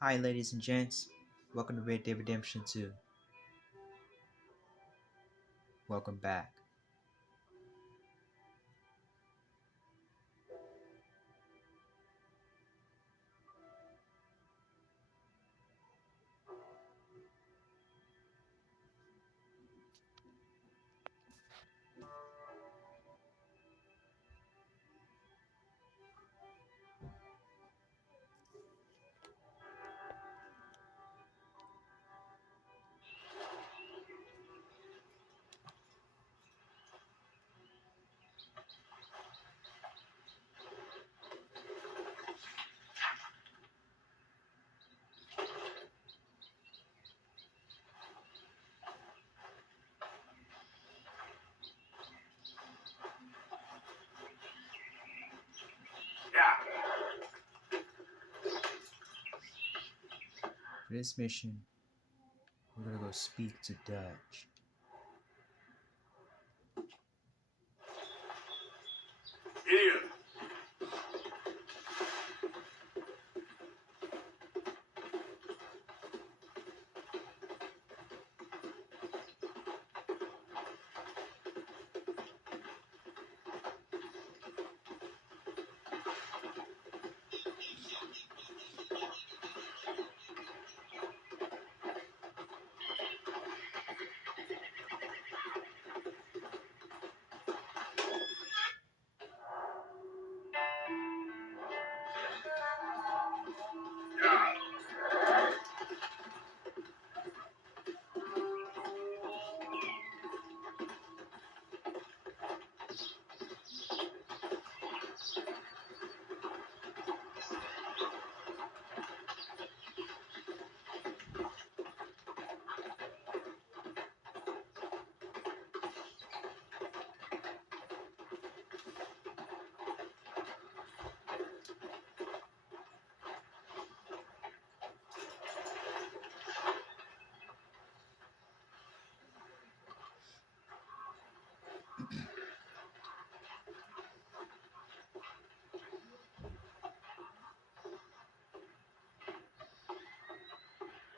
Hi, ladies and gents. Welcome to Red Dead Redemption 2. Welcome back. For this mission, we're gonna go speak to Dutch. Ian.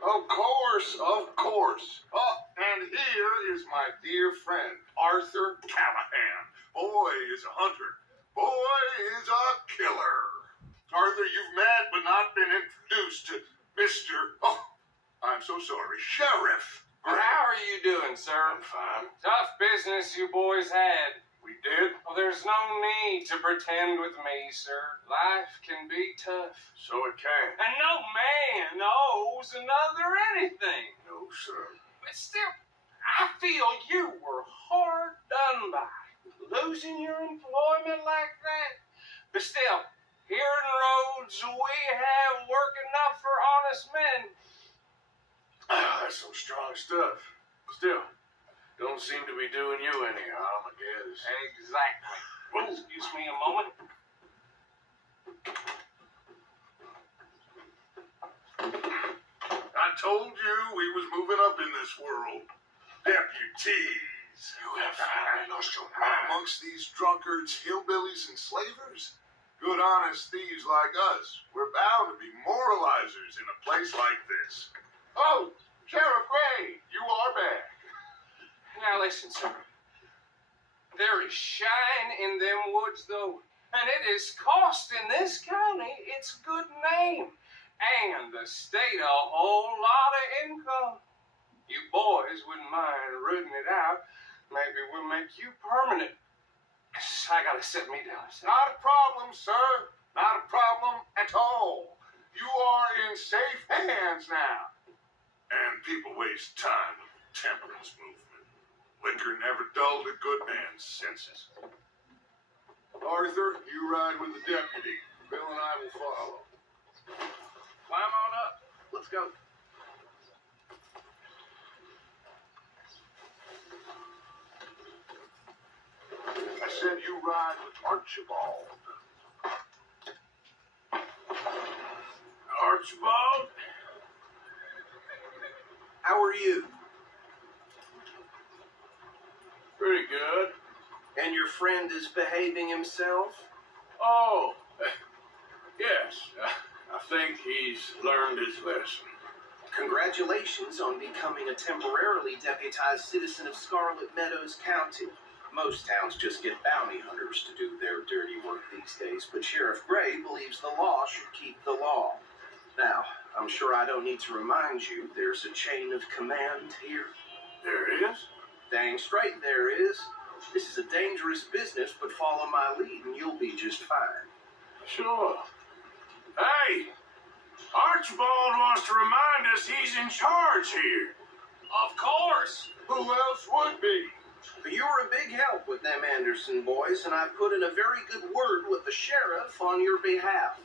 Of course, of course. Oh, and here is my dear friend, Arthur Callahan. Boy is a hunter. Boy is a killer. Arthur, you've met but not been introduced to Mr. Oh, I'm so sorry, Sheriff. Well, how are you doing, sir? I'm fine. Tough business you boys had. We did, Well, there's no need to pretend with me, sir. Life can be tough. so it can. And no man owes another anything. No, sir. But still, I feel you were hard done by. Losing your employment like that. But still, here in Rhodes, we have work enough for honest men. That's some strong stuff. Still, don't seem to be doing you any harm, I guess. Exactly. Excuse me a moment. I told you we was moving up in this world. Deputies. You have finally lost your mind. Amongst these drunkards, hillbillies, and slavers? Good honest thieves like us. We're bound to be moralizers in a place like this. Oh, Sheriff Gray, you are back. Now listen, sir. There is shine in them woods, though, and it is costing this county its good name, and the state a whole lot of income. You boys wouldn't mind rooting it out. Maybe we'll make you permanent. I gotta sit me down. Not a problem, sir. Not a problem at all. You are in safe hands now. And people waste time with the temperance movement. Liquor never dulled a good man's senses. Arthur, you ride with the deputy. Bill and I will follow. Climb on up. Let's go. I said you ride with Archibald. Archibald? How are you? Pretty good. And your friend is behaving himself? Oh, yes. I think he's learned his lesson. Congratulations on becoming a temporarily deputized citizen of Scarlett Meadows County. Most towns just get bounty hunters to do their dirty work these days, but Sheriff Gray believes the law should keep the law. Now, I'm sure I don't need to remind you there's a chain of command here. There is? Dang straight there is. This is a dangerous business, but follow my lead and you'll be just fine. Sure. Hey! Archibald wants to remind us he's in charge here. Of course. Who else would be? But you were a big help with them Anderson boys, and I put in a very good word with the sheriff on your behalf.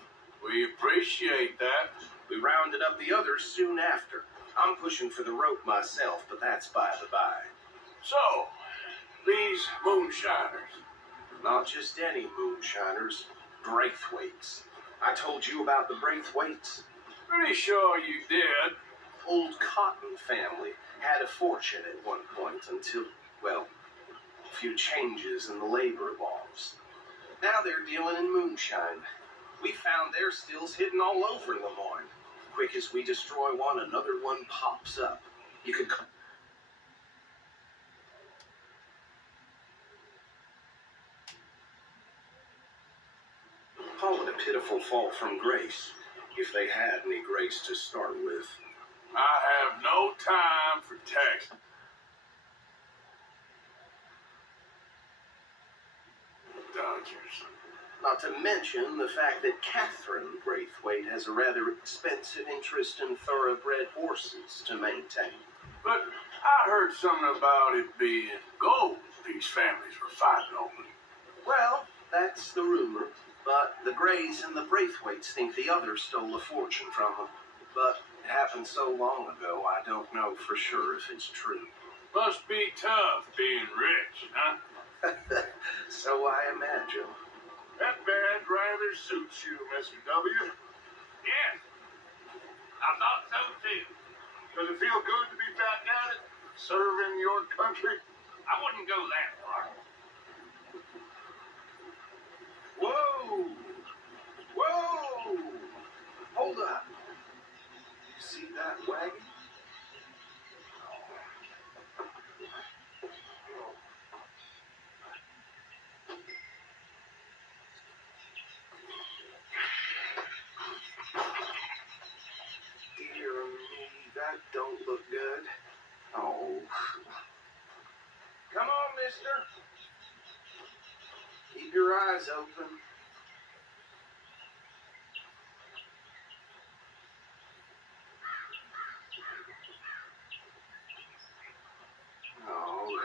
We appreciate that. We rounded up the others soon after. I'm pushing for the rope myself, but that's by the by. So, these moonshiners. Not just any moonshiners, Braithwaites. I told you about the Braithwaites. Pretty sure you did. Old Cotton family had a fortune at one point until, well, a few changes in the labor laws. Now they're dealing in moonshine. We found their stills hidden all over Lemoyne. Quick as we destroy one, another one pops up. You could call it a pitiful fall from grace, if they had any grace to start with. I have no time for text. Dodgers. Not to mention the fact that Catherine Braithwaite has a rather expensive interest in thoroughbred horses to maintain. But I heard something about it being gold these families were fighting over. Well, that's the rumor. But the Grays and the Braithwaites think the others stole a fortune from them. But it happened so long ago, I don't know for sure if it's true. Must be tough being rich, huh? So I imagine. That badge rather suits you, Mr. W. Yes. I thought so too. Does it feel good to be back at it? Serving your country? I wouldn't go that far. Whoa! Whoa! Hold up. You see that wagon? Dear me, that don't look good. Oh. Come on, mister. Keep your eyes open. Oh,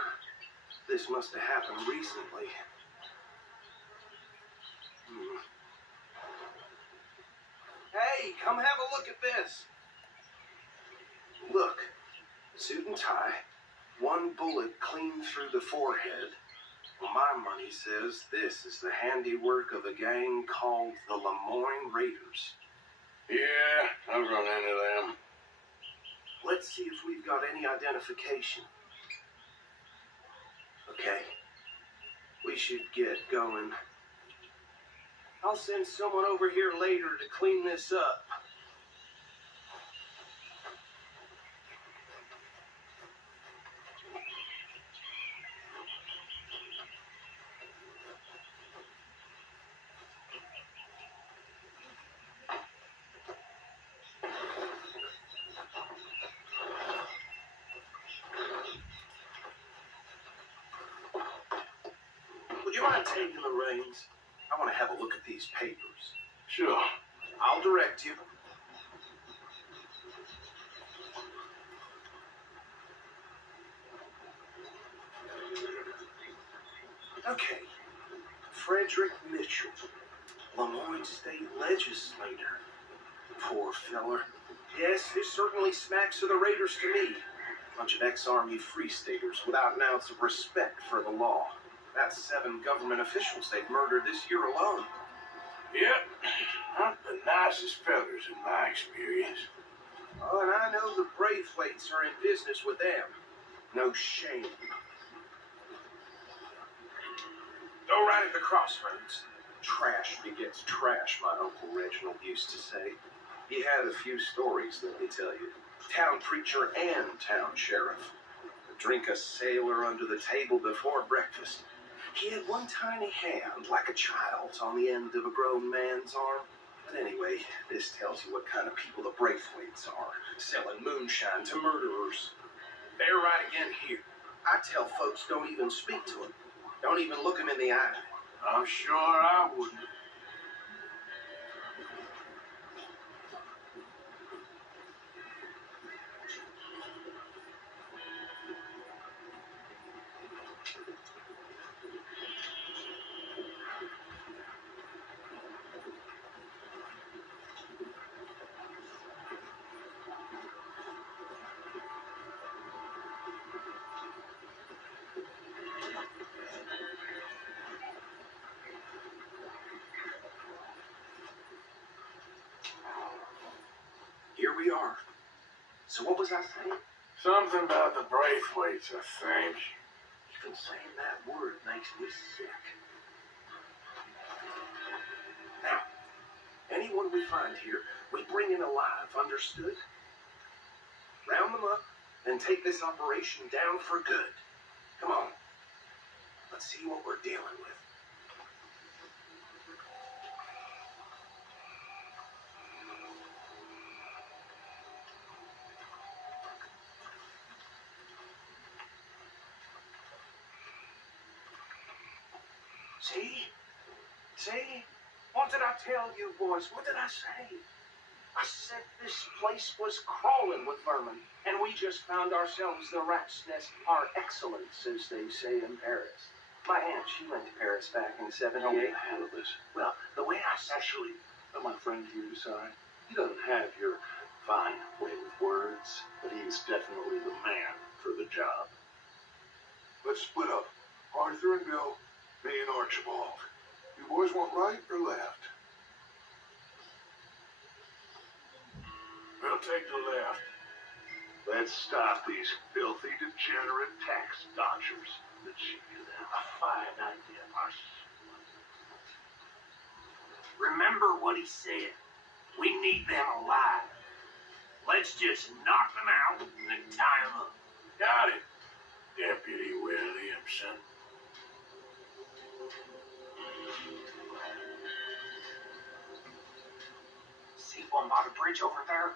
this must have happened recently. Hey, come have a look at this. Look, suit and tie, one bullet clean through the forehead. Well, my money says this is the handiwork of a gang called the Lemoyne Raiders. Yeah, I've run into them. Let's see if we've got any identification. Okay, we should get going. I'll send someone over here later to clean this up. Would you mind taking the reins? I want to have a look at these papers. Sure. I'll direct you. Okay. Fredrick Mitchell, Lemoyne State legislator. Poor feller. Yes, this certainly smacks of the Raiders to me. Bunch of ex-Army Free Staters without an ounce of respect for the law. That's 7 government officials they've murdered this year alone. Yep. Not the nicest fellers in my experience. Oh, and I know the Braithwaites are in business with them. No shame. Go right at the crossroads. Trash begets trash, my Uncle Reginald used to say. He had a few stories, let me tell you. Town preacher and town sheriff. Drink a sailor under the table before breakfast. He had one tiny hand, like a child's, on the end of a grown man's arm. But anyway, this tells you what kind of people the Braithwaites are, selling moonshine to murderers. They're right again here. I tell folks don't even speak to him. Don't even look him in the eye. I'm sure I wouldn't. Here we are. So what was I saying? Something about the Braithwaites, I think. Even saying that word makes me sick. Now, anyone we find here, we bring in alive, understood? Round them up and take this operation down for good. Come on. Let's see what we're dealing with. See? What did I tell you, boys? What did I say? I said this place was crawling with vermin, and we just found ourselves the rat's nest par excellence, as they say in Paris. My aunt, she went to Paris back in '78. How the hell of this? Well, the way I said... Actually, my friend here, sorry. He doesn't have your fine way with words, but he's definitely the man for the job. Let's split up. Arthur and Bill, me and Archibald. You boys want right or left? We'll take the left. Let's stop these filthy, degenerate tax dodgers that cheat you them. A fine idea, Marcy. Remember what he said. We need them alive. Let's just knock them out and tie them up. Got it, Deputy Williamson. See one by the bridge over there?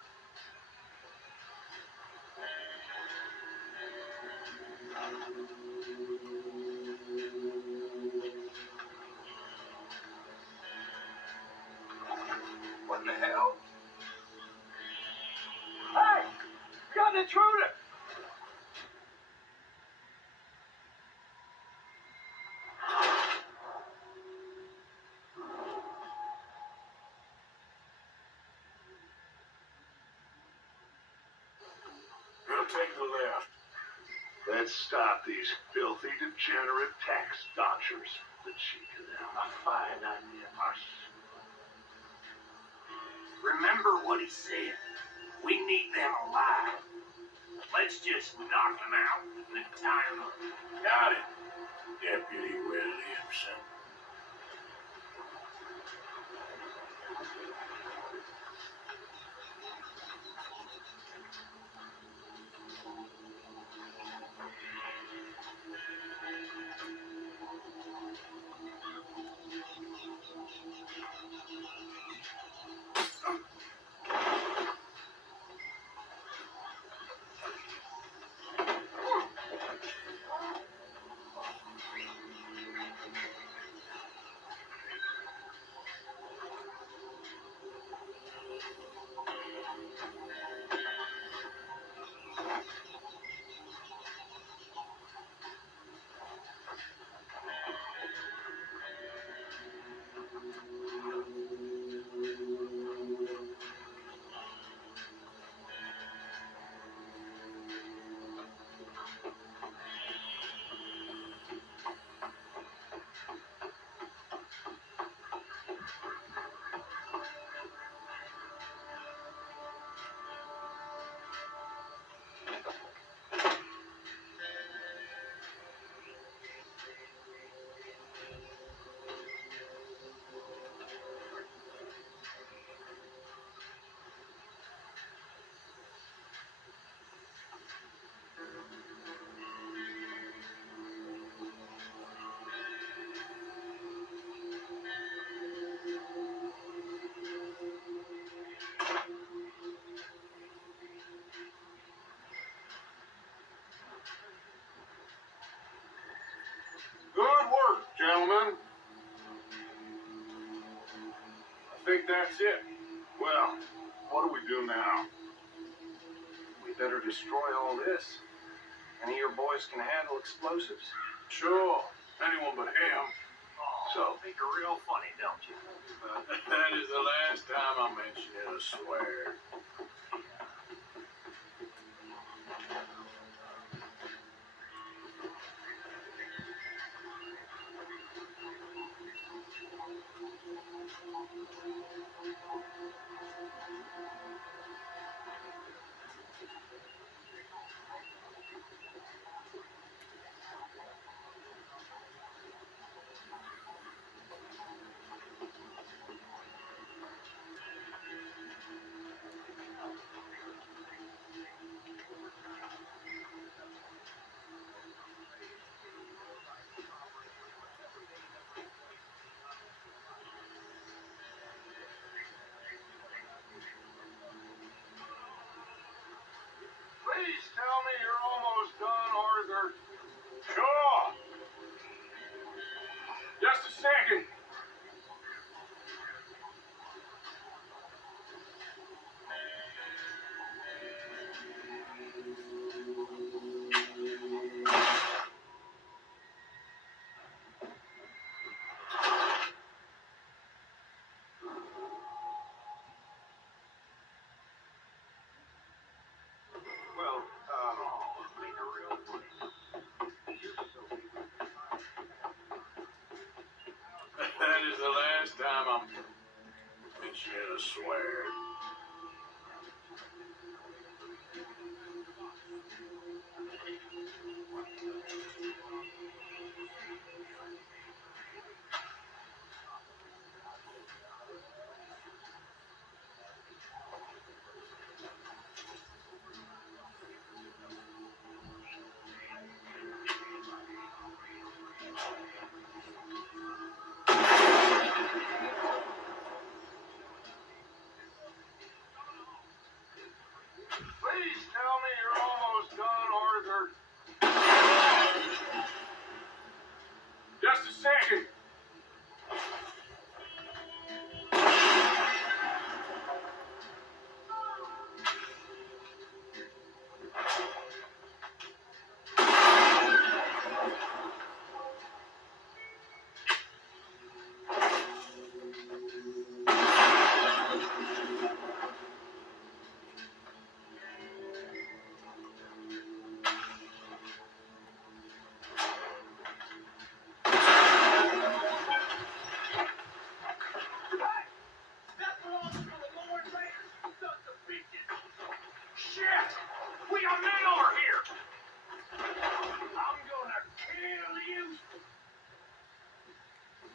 What the hell? Hey! We got an intruder! We'll take the left. Let's stop these filthy, degenerate tax dodgers that cheat you them. A fine idea, Marcy. Remember what he said. We need them alive. Let's just knock them out and tie them up. Got it, Deputy Williamson. Gentlemen, I think that's it. Well, what do we do now? We better destroy all this. Any of your boys can handle explosives? Sure, anyone but him. So, think you're real funny, don't you? That is the last time I mention it, I swear. Please tell me you're almost done, Arthur. Sure. Just a second. Well, Think you're real funny. That is the last time I'm mentioning it, I swear. Please tell me you're almost done, Arthur. Just a second. That belongs to the Lemoyne Raiders. Sons of bitches. Shit! We got Miller here! I'm gonna kill you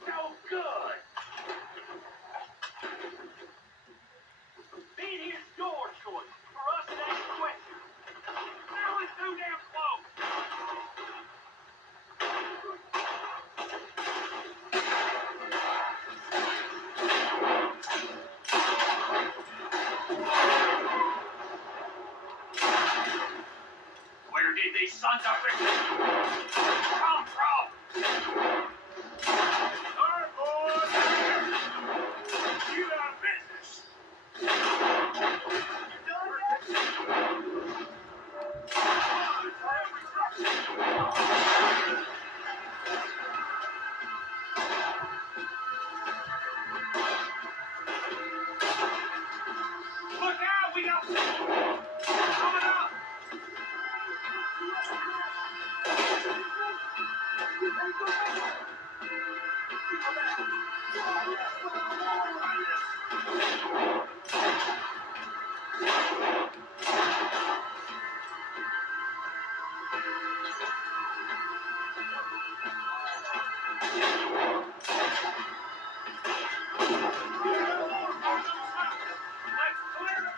so good! Being his door choice. For us, it ain't a question. Now it's too damn close! Where did these sons of bitches come from? Alright, boys. You out of business! You done Look out! We got coming up! Let's clear them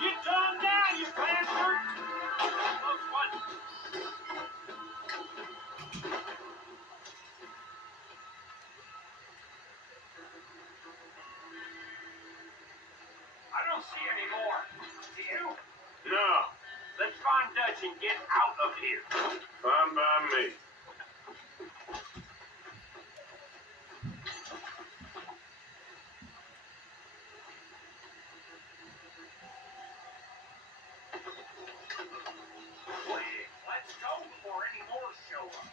You done now, you bastard! Looks like I don't see any more. Do you? No, Let's find Dutch and get out of here. fine by me. Let's go before any more show up.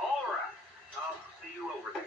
All right. I'll see you over there.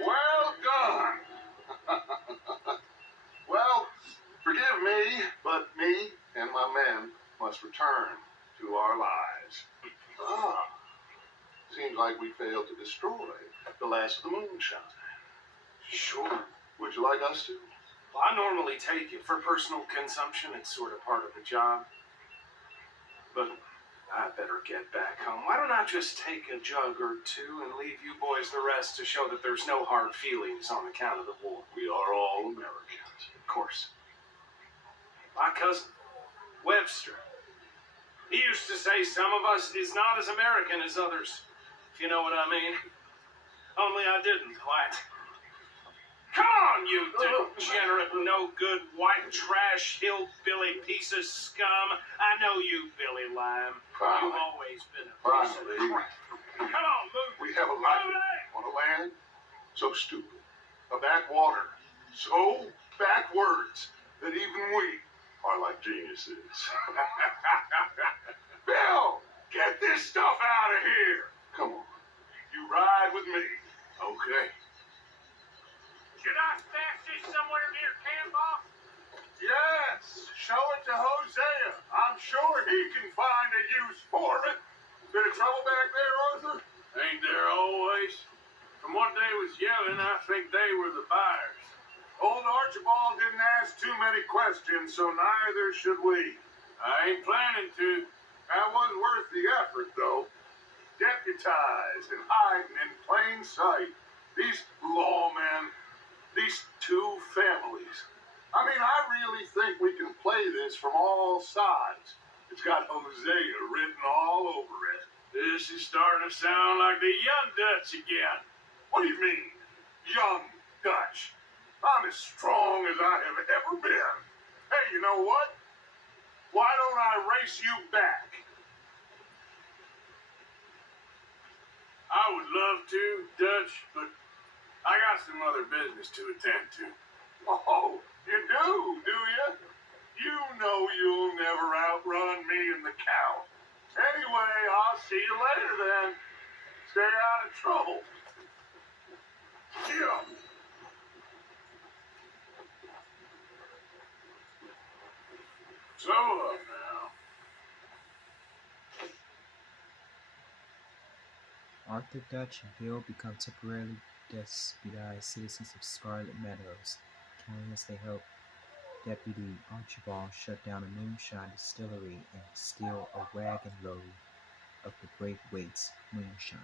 Well done. Well, forgive me, but me and my men must return to our lives. Ah, seems like we failed to destroy the last of the moonshine. Sure. Would you like us to? Well, I normally take it for personal consumption. It's sort of part of the job. But I better get back home. Why don't I just take a jug or two and leave you boys the rest to show that there's no hard feelings on account of the war? We are all Americans. Of course. My cousin, Webster, he used to say some of us is not as American as others, if you know what I mean. Only I didn't quite. Come on, you degenerate, no-good, white trash, hillbilly piece of scum. I know you, Billy Lime. You've always been a piece of crap. Come on, move. We have a life on a land so stupid, a backwater so backwards that even we are like geniuses. Bill, get this stuff out of here. Come on, you ride with me. Okay. Should I stash this somewhere near camp, boss? Yes, show it to Hosea. I'm sure he can find a use for it. Bit of trouble back there, Arthur? Ain't there always? From what they was yelling, I think they were the buyers. Old Archibald didn't ask too many questions, so neither should we. I ain't planning to. That was worth the effort, though. Deputized and hiding in plain sight. These lawmen, these two families. I mean, I really think we can play this from all sides. It's got Hosea written all over it. This is starting to sound like the young Dutch again. What do you mean, young Dutch? I'm as strong as I have ever been. Hey, you know what? Why don't I race you back? I would love to, Dutch, but I got some other business to attend to. Oh, you do you? You know you'll never outrun me and the Count. Anyway, I'll see you later then. Stay out of trouble. Yeah. So up now. Arthur, Dutch, and Bill become temporarily deputized citizens of Scarlett Meadows County as they help Deputy Archibald shut down a moonshine distillery and steal a wagon load of the Braithwaites Moonshine.